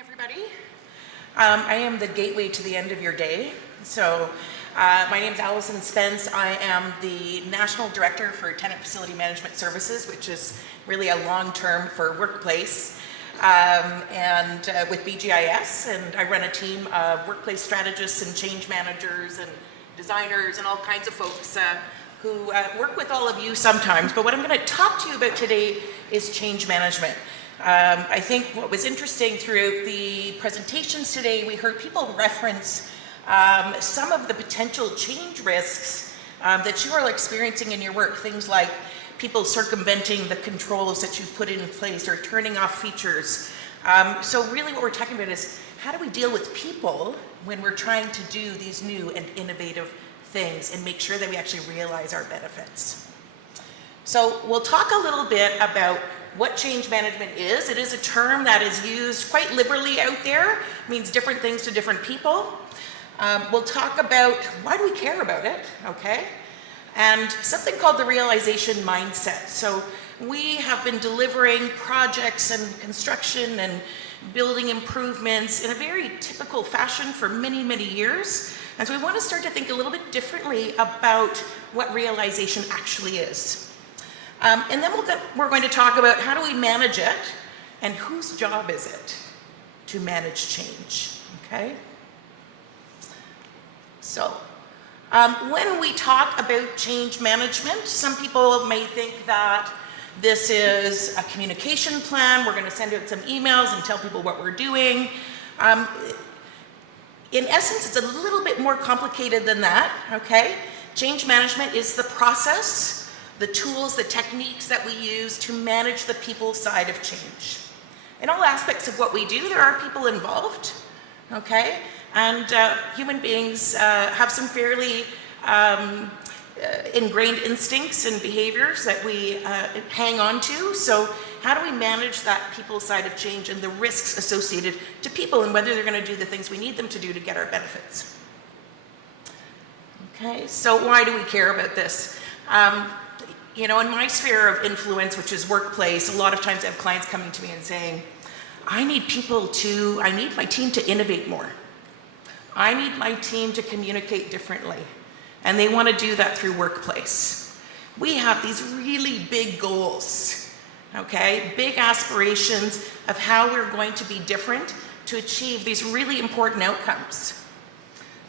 everybody. I am the gateway to the end of your day. So my name is Allison Spence. I am the National Director for Tenant Facility Management Services, which is really a long term for workplace, with BGIS, and I run a team of workplace strategists and change managers and designers and all kinds of folks who work with all of you sometimes. But what I'm going to talk to you about today is change management. I think what was interesting throughout the presentations today, we heard people reference some of the potential change risks that you are experiencing in your work. Things like people circumventing the controls that you've put in place or turning off features. So really what we're talking about is how do we deal with people when we're trying to do these new and innovative things and make sure that we actually realize our benefits. So we'll talk a little bit about what change management is. It is a term that is used quite liberally out there. It means different things to different people. We'll talk about why do we care about it, okay? And something called the realization mindset. So we have been delivering projects and construction and building improvements in a very typical fashion for many, many years. And so we want to start to think a little bit differently about what realization actually is. And then we're going to talk about how do we manage it and whose job is it to manage change, okay? So when we talk about change management, some people may think that this is a communication plan. We're going to send out some emails and tell people what we're doing. In essence, it's a little bit more complicated than that, okay? Change management is the process, the tools, the techniques that we use to manage the people side of change. In all aspects of what we do, there are people involved, okay? And human beings have some fairly ingrained instincts and behaviors that we hang on to. So how do we manage that people side of change and the risks associated to people and whether they're going to do the things we need them to do to get our benefits? Okay, so why do we care about this? You know, in my sphere of influence, which is workplace, a lot of times I have clients coming to me and saying, I need my team to innovate more. I need my team to communicate differently. And they want to do that through workplace. We have these really big goals, okay? Big aspirations of how we're going to be different to achieve these really important outcomes.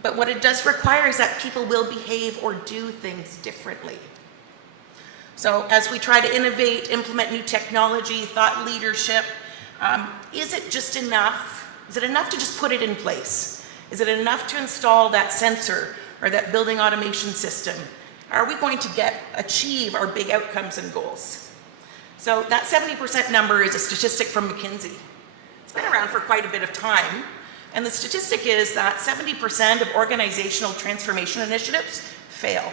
But what it does require is that people will behave or do things differently. So as we try to innovate, implement new technology, thought leadership, is it just enough? Is it enough to just put it in place? Is it enough to install that sensor or that building automation system? Are we going to achieve our big outcomes and goals? So that 70% number is a statistic from McKinsey. It's been around for quite a bit of time. And the statistic is that 70% of organizational transformation initiatives fail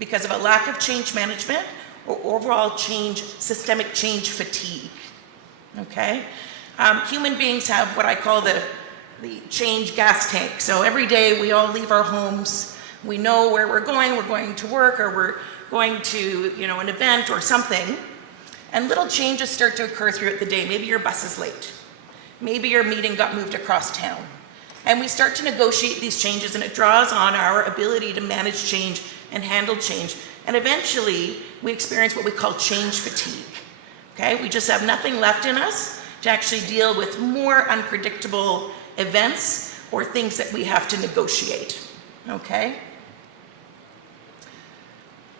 because of a lack of change management or overall systemic change fatigue, okay? Human beings have what I call the change gas tank. So every day we all leave our homes, we know where we're going to work, or we're going to, an event or something, and little changes start to occur throughout the day. Maybe your bus is late. Maybe your meeting got moved across town. And we start to negotiate these changes, and it draws on our ability to manage change and handle change. And eventually, we experience what we call change fatigue, okay? We just have nothing left in us to actually deal with more unpredictable events or things that we have to negotiate, okay?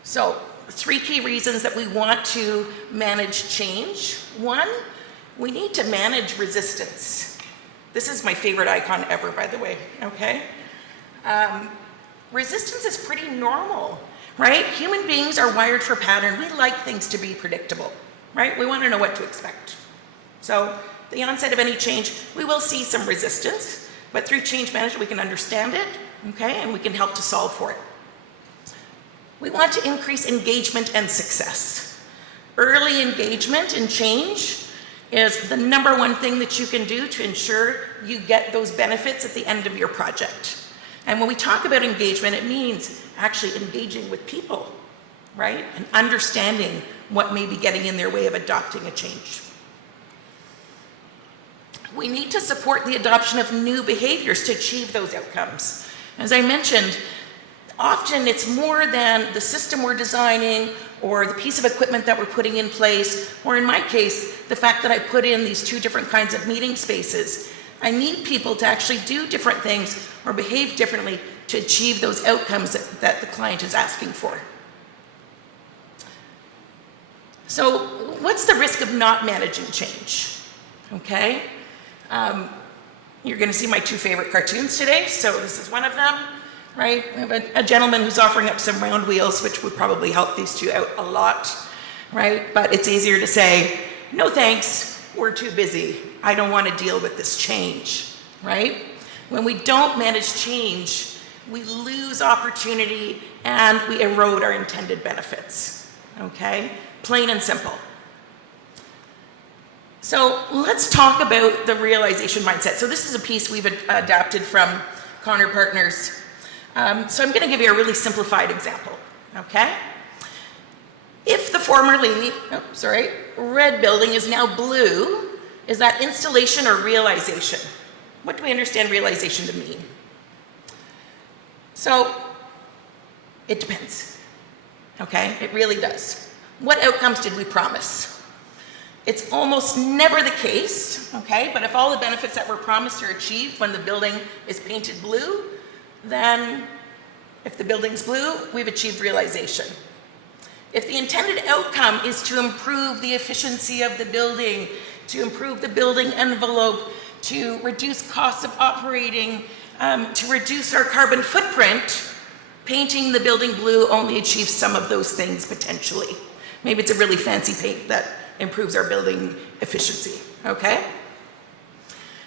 So, 3 key reasons that we want to manage change. 1, we need to manage resistance. This is my favorite icon ever, by the way, okay? Resistance is pretty normal, right? Human beings are wired for pattern. We like things to be predictable, right? We want to know what to expect. So the onset of any change, we will see some resistance, but through change management, we can understand it, okay? And we can help to solve for it. We want to increase engagement and success. Early engagement in change is the #1 thing that you can do to ensure you get those benefits at the end of your project. And when we talk about engagement, it means actually engaging with people, right? And understanding what may be getting in their way of adopting a change. We need to support the adoption of new behaviors to achieve those outcomes. As I mentioned, often it's more than the system we're designing or the piece of equipment that we're putting in place, or in my case, the fact that I put in these two different kinds of meeting spaces. I need people to actually do different things or behave differently to achieve those outcomes that the client is asking for. So what's the risk of not managing change? Okay, you're going to see my two favorite cartoons today, so this is one of them, right? We have a gentleman who's offering up some round wheels, which would probably help these two out a lot, right? But it's easier to say, no thanks, we're too busy. I don't want to deal with this change, right? When we don't manage change, we lose opportunity and we erode our intended benefits, okay? Plain and simple. So let's talk about the realization mindset. So this is a piece we've adapted from Connor Partners. So I'm going to give you a really simplified example, okay? If the formerly, red building is now blue, is that installation or realization? What do we understand realization to mean? So it depends, okay? It really does. What outcomes did we promise? It's almost never the case, okay? But if all the benefits that were promised are achieved when the building is painted blue, then if the building's blue, we've achieved realization. If the intended outcome is to improve the efficiency of the building, to improve the building envelope, to reduce costs of operating, to reduce our carbon footprint, painting the building blue only achieves some of those things potentially. Maybe it's a really fancy paint that improves our building efficiency, okay?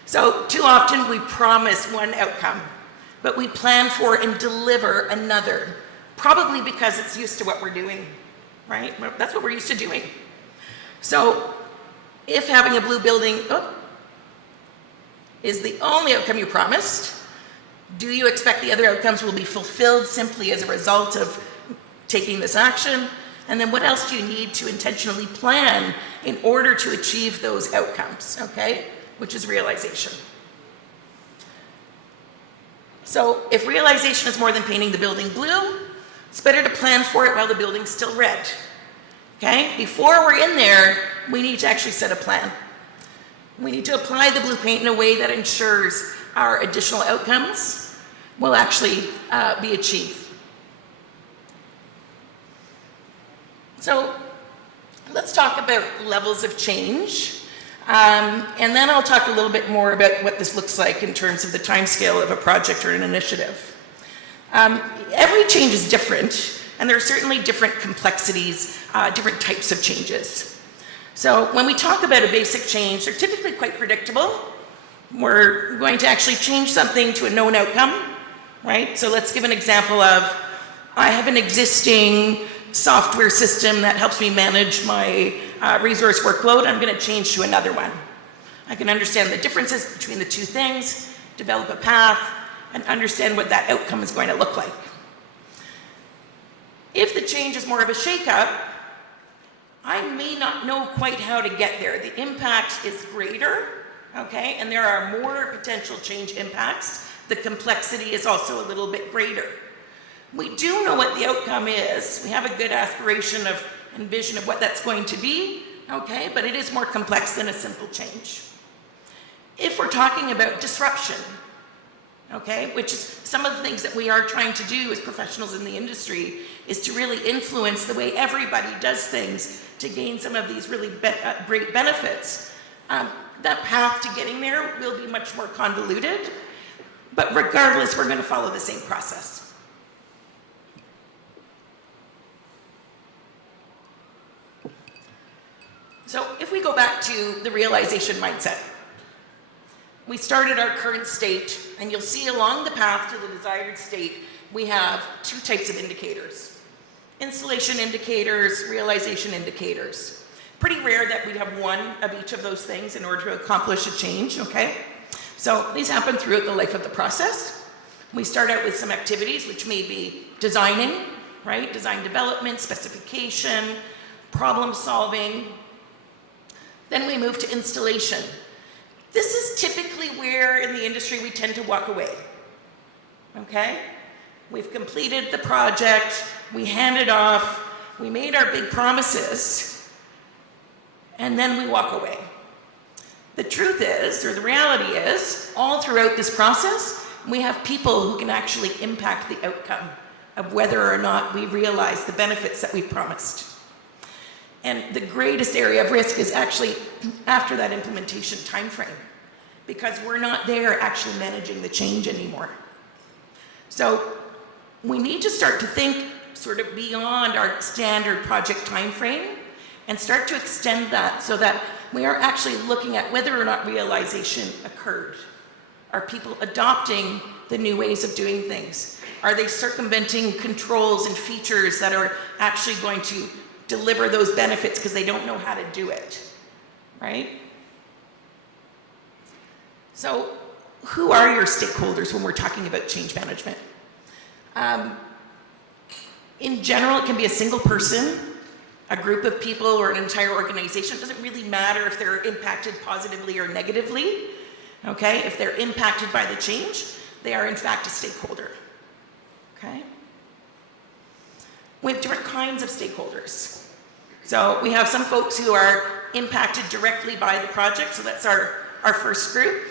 So too often we promise one outcome, but we plan for and deliver another, probably because it's used to what we're doing, right? That's what we're used to doing. So if having a blue building is the only outcome you promised, do you expect the other outcomes will be fulfilled simply as a result of taking this action? And then what else do you need to intentionally plan in order to achieve those outcomes, okay? Which is realization. So if realization is more than painting the building blue, it's better to plan for it while the building's still red, okay? Before we're in there, we need to actually set a plan. We need to apply the blue paint in a way that ensures our additional outcomes will actually be achieved. So let's talk about levels of change, and then I'll talk a little bit more about what this looks like in terms of the timescale of a project or an initiative. Every change is different, and there are certainly different complexities, different types of changes. So when we talk about a basic change, they're typically quite predictable. We're going to actually change something to a known outcome, right? So let's give an example of, I have an existing software system that helps me manage my resource workload. I'm going to change to another one. I can understand the differences between the two things, develop a path, and understand what that outcome is going to look like. If the change is more of a shakeup, I may not know quite how to get there. The impact is greater, okay, and there are more potential change impacts. The complexity is also a little bit greater. We do know what the outcome is. We have a good aspiration of and vision of what that's going to be, okay, but it is more complex than a simple change. If we're talking about disruption, okay, which is some of the things that we are trying to do as professionals in the industry, is to really influence the way everybody does things to gain some of these really great benefits. That path to getting there will be much more convoluted, but regardless, we're going to follow the same process. So if we go back to the realization mindset, we start at our current state, and you'll see along the path to the desired state, we have two types of indicators. Installation indicators, realization indicators. Pretty rare that we'd have one of each of those things in order to accomplish a change, okay? So these happen throughout the life of the process. We start out with some activities, which may be designing, right? Design development, specification, problem solving. Then we move to installation. This is typically where in the industry we tend to walk away. Okay? We've completed the project, we hand it off, we made our big promises, and then we walk away. The truth is, or the reality is, all throughout this process, we have people who can actually impact the outcome of whether or not we realize the benefits that we've promised. And the greatest area of risk is actually after that implementation timeframe, because we're not there actually managing the change anymore. So we need to start to think sort of beyond our standard project timeframe and start to extend that so that we are actually looking at whether or not realization occurred. Are people adopting the new ways of doing things? Are they circumventing controls and features that are actually going to deliver those benefits because they don't know how to do it, right? So who are your stakeholders when we're talking about change management? In general, it can be a single person, a group of people, or an entire organization. It doesn't really matter if they're impacted positively or negatively, okay? If they're impacted by the change, they are in fact a stakeholder, okay? We have different kinds of stakeholders. So we have some folks who are impacted directly by the project, so that's our first group.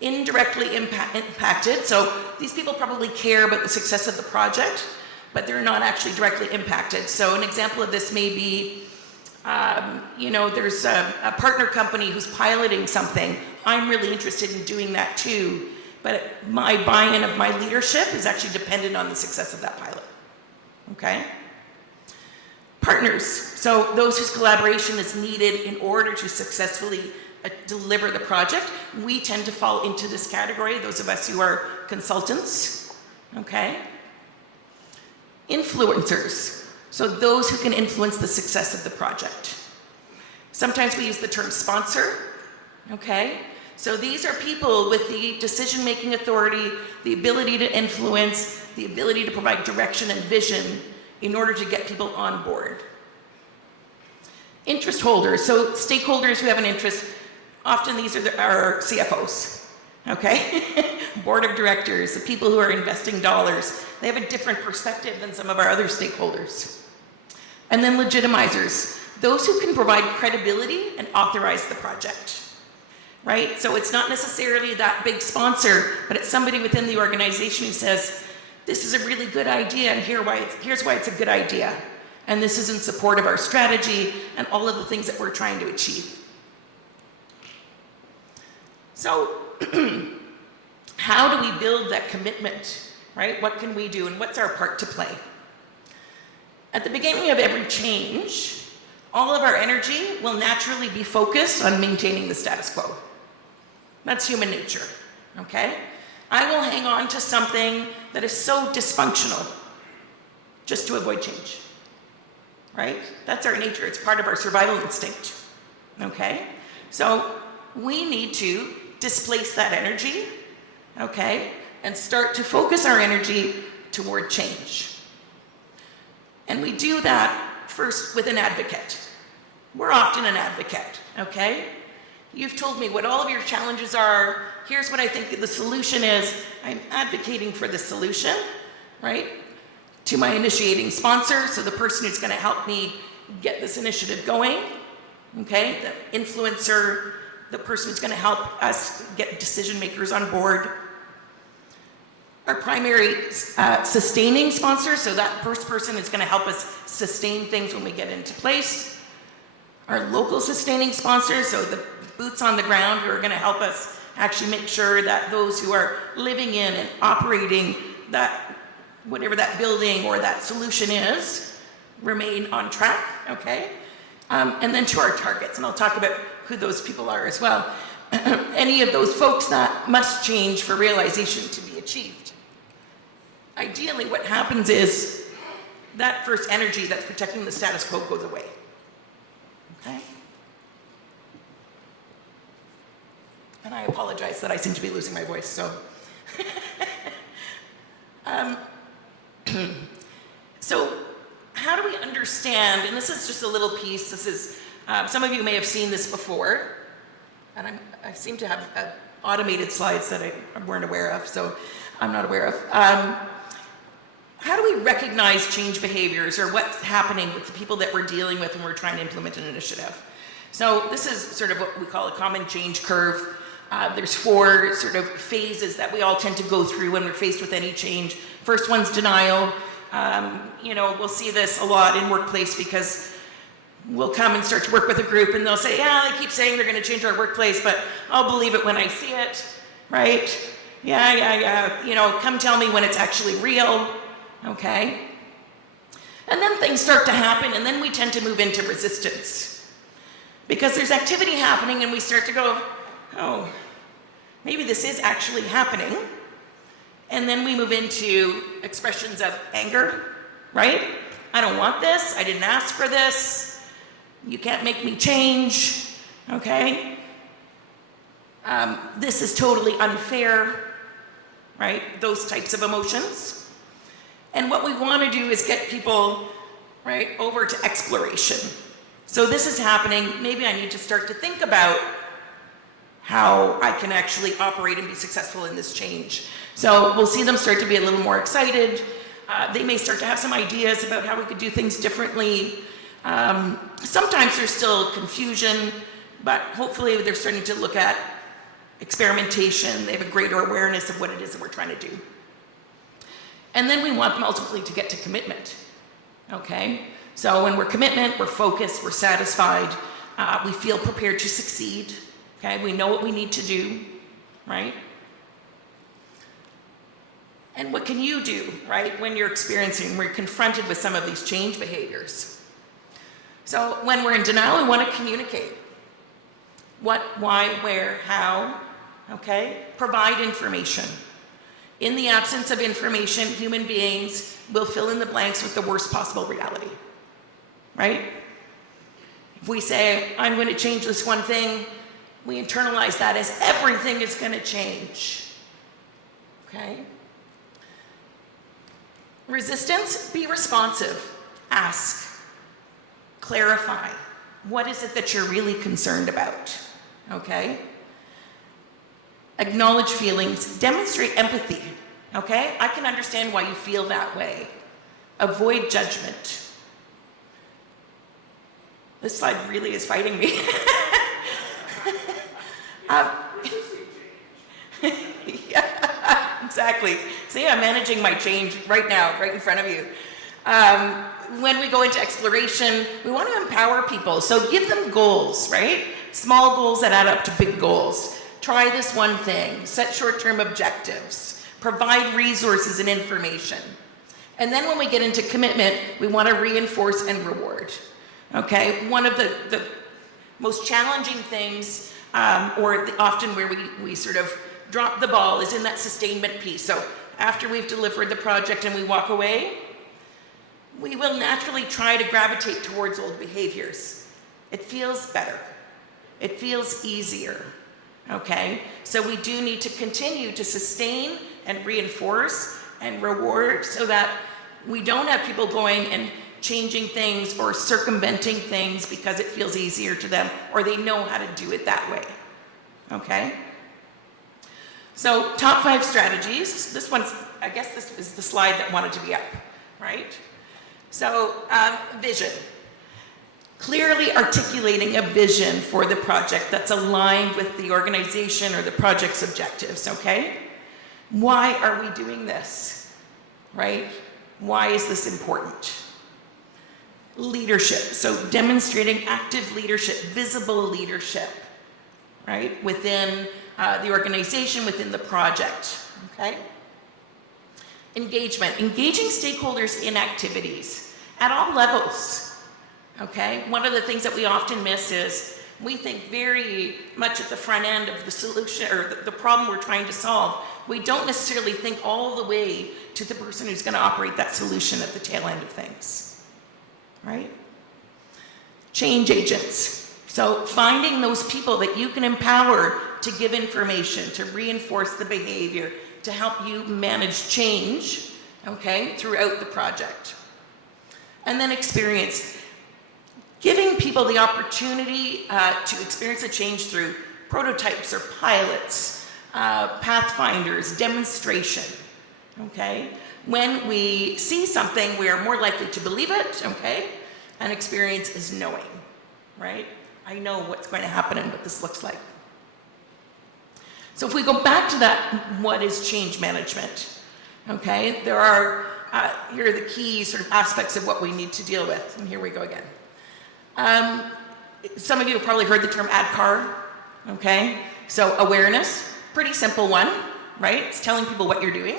Indirectly impacted, so these people probably care about the success of the project, but they're not actually directly impacted. So an example of this may be, there's a partner company who's piloting something. I'm really interested in doing that too, but my buy-in of my leadership is actually dependent on the success of that pilot, okay? Partners, so those whose collaboration is needed in order to successfully deliver the project. We tend to fall into this category, those of us who are consultants, okay? Influencers, so those who can influence the success of the project. Sometimes we use the term sponsor, okay? So these are people with the decision-making authority, the ability to influence, the ability to provide direction and vision in order to get people on board. Interest holders, so stakeholders who have an interest. Often these are our CFOs, okay? Board of directors, the people who are investing dollars. They have a different perspective than some of our other stakeholders. And then legitimizers, those who can provide credibility and authorize the project, right? So it's not necessarily that big sponsor, but it's somebody within the organization who says, this is a really good idea, and here's why it's a good idea. And this is in support of our strategy and all of the things that we're trying to achieve. So how do we build that commitment, right? What can we do and what's our part to play? At the beginning of every change, all of our energy will naturally be focused on maintaining the status quo. That's human nature, okay? I will hang on to something that is so dysfunctional just to avoid change, right? That's our nature. It's part of our survival instinct, okay? So we need to displace that energy, okay, and start to focus our energy toward change. And we do that first with an advocate. We're often an advocate, okay? You've told me what all of your challenges are. Here's what I think the solution is. I'm advocating for the solution, right? To my initiating sponsor, so the person who's going to help me get this initiative going, okay? The influencer, the person who's going to help us get decision makers on board. Our primary sustaining sponsor, so that first person is going to help us sustain things when we get into place. Our local sustaining sponsors, so the boots on the ground who are going to help us actually make sure that those who are living in and operating that, whatever that building or that solution is, remain on track, okay? And then to our targets, and I'll talk about who those people are as well. Any of those folks that must change for realization to be achieved. Ideally, what happens is that first energy that's protecting the status quo goes away, okay? And I apologize that I seem to be losing my voice, so. So how do we understand, and this is just a little piece, this is, some of you may have seen this before, and I seem to have automated slides that I weren't aware of, so I'm not aware of. How do we recognize change behaviors, or what's happening with the people that we're dealing with when we're trying to implement an initiative? So this is sort of what we call a common change curve. There's 4 sort of phases that we all tend to go through when we're faced with any change. First one's denial. You know, we'll see this a lot in workplace because we'll come and start to work with a group and they'll say, yeah, they keep saying they're going to change our workplace, but I'll believe it when I see it, right? Yeah. You know, come tell me when it's actually real, okay? And then things start to happen, and then we tend to move into resistance. Because there's activity happening and we start to go, oh, maybe this is actually happening. And then we move into expressions of anger, right? I don't want this, I didn't ask for this, you can't make me change, okay? This is totally unfair, right? Those types of emotions. And what we want to do is get people, right, over to exploration. So this is happening, maybe I need to start to think about how I can actually operate and be successful in this change. So we'll see them start to be a little more excited. They may start to have some ideas about how we could do things differently. Sometimes there's still confusion, but hopefully they're starting to look at experimentation. They have a greater awareness of what it is that we're trying to do. And then we want them ultimately to get to commitment, okay? So when we're commitment, we're focused, we're satisfied, we feel prepared to succeed, okay? We know what we need to do, right? And what can you do, right, when you're confronted with some of these change behaviors? So when we're in denial, we want to communicate. What, why, where, how, okay? Provide information. In the absence of information, human beings will fill in the blanks with the worst possible reality, right? If we say, I'm going to change this one thing, we internalize that as everything is going to change, okay? Resistance, be responsive, ask, clarify. What is it that you're really concerned about, okay? Acknowledge feelings, demonstrate empathy, okay? I can understand why you feel that way. Avoid judgment. This slide really is fighting me. Yeah, exactly. See, I'm managing my change right now, right in front of you. When we go into exploration, we want to empower people. So give them goals, right? Small goals that add up to big goals. Try this one thing, set short-term objectives, provide resources and information. And then when we get into commitment, we want to reinforce and reward. Okay, one of the most challenging things, often where we sort of drop the ball, is in that sustainment piece. So after we've delivered the project and we walk away, we will naturally try to gravitate towards old behaviors. It feels better. It feels easier. Okay, so we do need to continue to sustain and reinforce and reward so that we don't have people going and changing things or circumventing things because it feels easier to them or they know how to do it that way. Okay? So top 5 strategies. This one's, I guess this is the slide that wanted to be up, right? So vision. Clearly articulating a vision for the project that's aligned with the organization or the project's objectives, okay? Why are we doing this, right? Why is this important? Leadership, so demonstrating active leadership, visible leadership, right? Within the organization, within the project, okay? Engagement, engaging stakeholders in activities at all levels. Okay, one of the things that we often miss is we think very much at the front end of the solution or the problem we're trying to solve. We don't necessarily think all the way to the person who's going to operate that solution at the tail end of things, right? Change agents. So finding those people that you can empower to give information, to reinforce the behavior, to help you manage change, okay, throughout the project. And then experience. Giving people the opportunity to experience a change through prototypes or pilots, pathfinders, demonstration, okay? When we see something, we are more likely to believe it, okay? And experience is knowing, right? I know what's going to happen and what this looks like. So if we go back to that, what is change management? Okay, there are, here are the key sort of aspects of what we need to deal with. And here we go again. Some of you have probably heard the term ADKAR, okay? So awareness, pretty simple one, right? It's telling people what you're doing.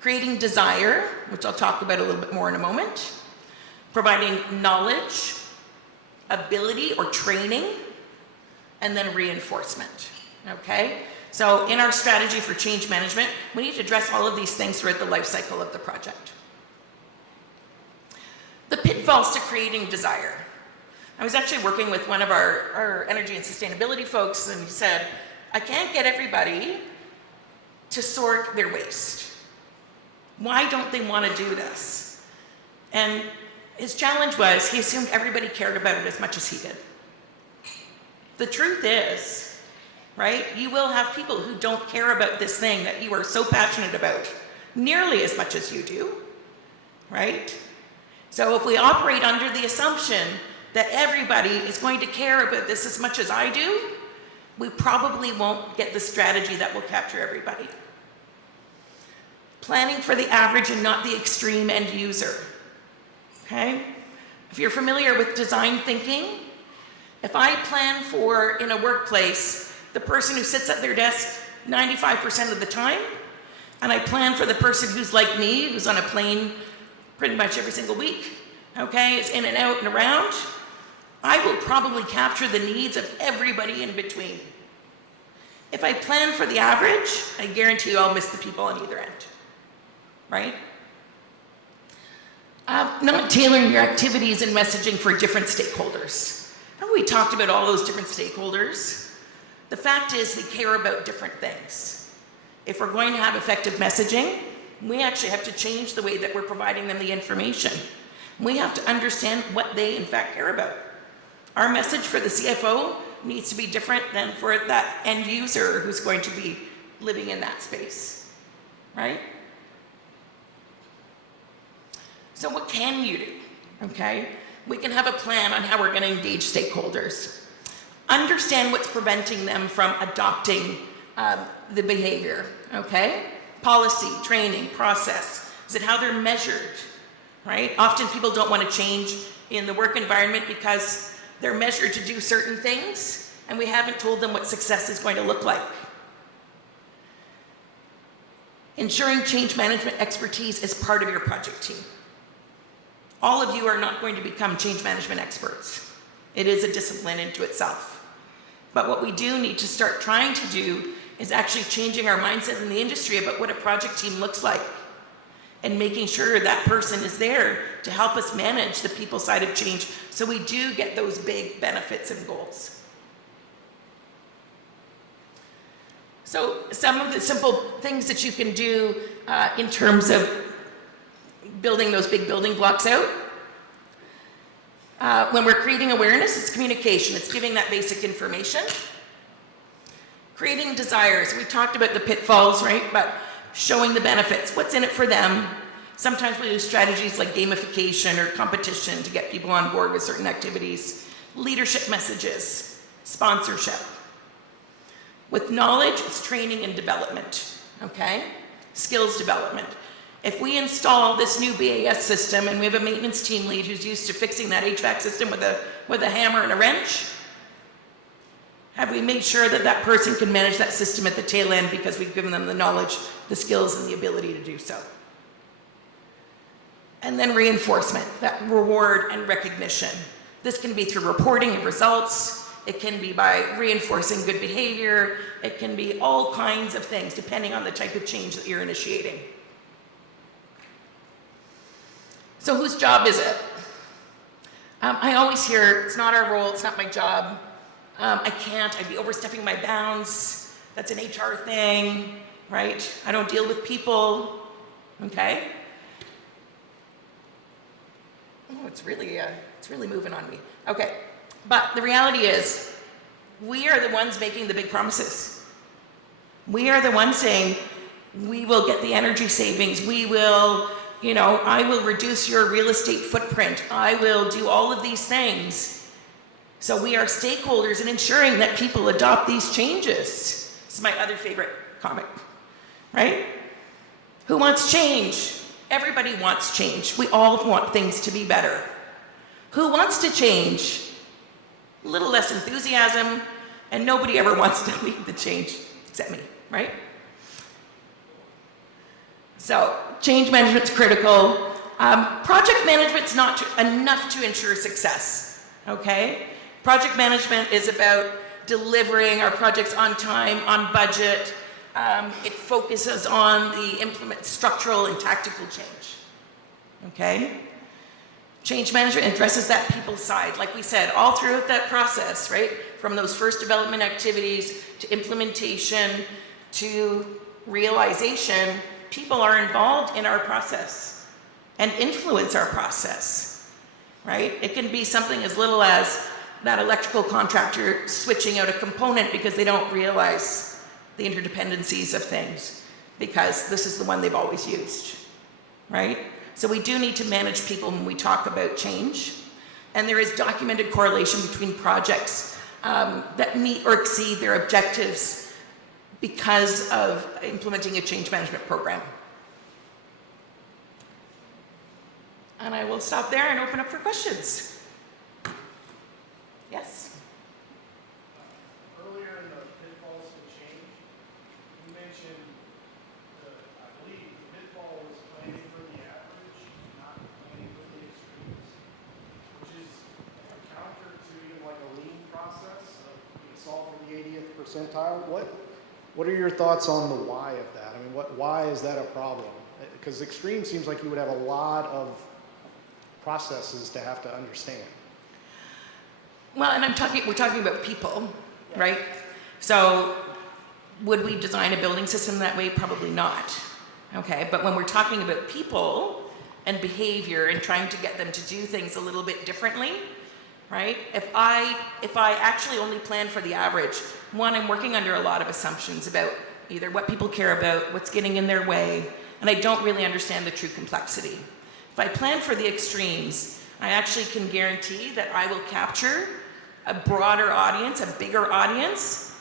Creating desire, which I'll talk about a little bit more in a moment. Providing knowledge, ability or training, and then reinforcement, okay? So in our strategy for change management, we need to address all of these things throughout the life cycle of the project. The pitfalls to creating desire. I was actually working with one of our energy and sustainability folks, and he said, I can't get everybody to sort their waste. Why don't they want to do this? And his challenge was he assumed everybody cared about it as much as he did. The truth is, right, you will have people who don't care about this thing that you are so passionate about nearly as much as you do, right? So if we operate under the assumption that everybody is going to care about this as much as I do, we probably won't get the strategy that will capture everybody. Planning for the average and not the extreme end user, okay? If you're familiar with design thinking, if I plan for, in a workplace, the person who sits at their desk 95% of the time, and I plan for the person who's like me, who's on a plane pretty much every single week, okay, is in and out and around, I will probably capture the needs of everybody in between. If I plan for the average, I guarantee you I'll miss the people on either end, right? Not tailoring your activities and messaging for different stakeholders. Remember we talked about all those different stakeholders? The fact is they care about different things. If we're going to have effective messaging, we actually have to change the way that we're providing them the information. We have to understand what they in fact care about. Our message for the CFO needs to be different than for that end user who's going to be living in that space, right? So what can you do, okay? We can have a plan on how we're going to engage stakeholders. Understand what's preventing them from adopting the behavior, okay? Policy, training, process. Is it how they're measured, right? Often people don't want to change in the work environment because they're measured to do certain things, and we haven't told them what success is going to look like. Ensuring change management expertise is part of your project team. All of you are not going to become change management experts. It is a discipline into itself. But what we do need to start trying to do is actually changing our mindset in the industry about what a project team looks like and making sure that person is there to help us manage the people side of change so we do get those big benefits and goals. So some of the simple things that you can do in terms of building those big building blocks out. When we're creating awareness, it's communication. It's giving that basic information. Creating desires. We talked about the pitfalls, right? But showing the benefits. What's in it for them? Sometimes we use strategies like gamification or competition to get people on board with certain activities. Leadership messages. Sponsorship. With knowledge, it's training and development, okay? Skills development. If we install this new BAS system and we have a maintenance team lead who's used to fixing that HVAC system with a hammer and a wrench, have we made sure that that person can manage that system at the tail end because we've given them the knowledge, the skills, and the ability to do so? And then reinforcement, that reward and recognition. This can be through reporting of results. It can be by reinforcing good behavior. It can be all kinds of things depending on the type of change that you're initiating. So whose job is it? I always hear, it's not our role, it's not my job. I can't, I'd be overstepping my bounds. That's an HR thing, right? I don't deal with people, okay? Oh, it's really moving on me. Okay, but the reality is, we are the ones making the big promises. We are the ones saying, we will get the energy savings, we will, you know, I will reduce your real estate footprint, I will do all of these things. So we are stakeholders in ensuring that people adopt these changes. This is my other favorite comic, right? Who wants change? Everybody wants change. We all want things to be better. Who wants to change? A little less enthusiasm, and nobody ever wants to lead the change, except me, right? So change management's critical. Project management's not enough to ensure success, okay? Project management is about delivering our projects on time, on budget. It focuses on the structural and tactical change, okay? Change management addresses that people side, like we said, all throughout that process, right? From those first development activities to implementation to realization, people are involved in our process and influence our process, right? It can be something as little as that electrical contractor switching out a component because they don't realize the interdependencies of things because this is the one they've always used, right? So we do need to manage people when we talk about change. And there is documented correlation between projects that meet or exceed their objectives because of implementing a change management program. And I will stop there and open up for questions. Yes? Earlier in the pitfalls of change, you mentioned, I believe, the pitfall was planning for the average, not planning for the extremes, which is counter to even like a lean process of you solve for the 80th percentile. What are your thoughts on the why of that? I mean, why is that a problem? Because extreme seems like you would have a lot of processes to have to understand. Well, and we're talking about people, right? So would we design a building system that way? Probably not. Okay, but when we're talking about people and behavior and trying to get them to do things a little bit differently, right? If I actually only plan for the average, one, I'm working under a lot of assumptions about either what people care about, what's getting in their way, and I don't really understand the true complexity. If I plan for the extremes, I actually can guarantee that I will capture a broader audience, a bigger audience,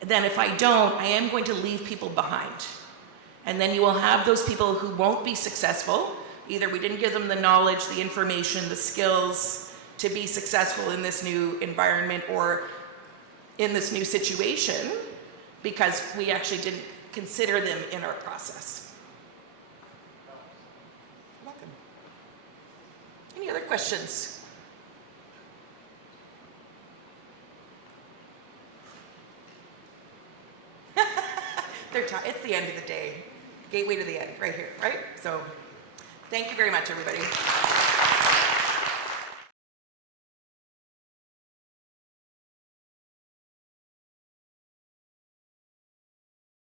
than if I don't, I am going to leave people behind. And then you will have those people who won't be successful. Either we didn't give them the knowledge, the information, the skills to be successful in this new environment or in this new situation because we actually didn't consider them in our process. Welcome. Any other questions? It's the end of the day. Gateway to the end, right here, right? So thank you very much, everybody.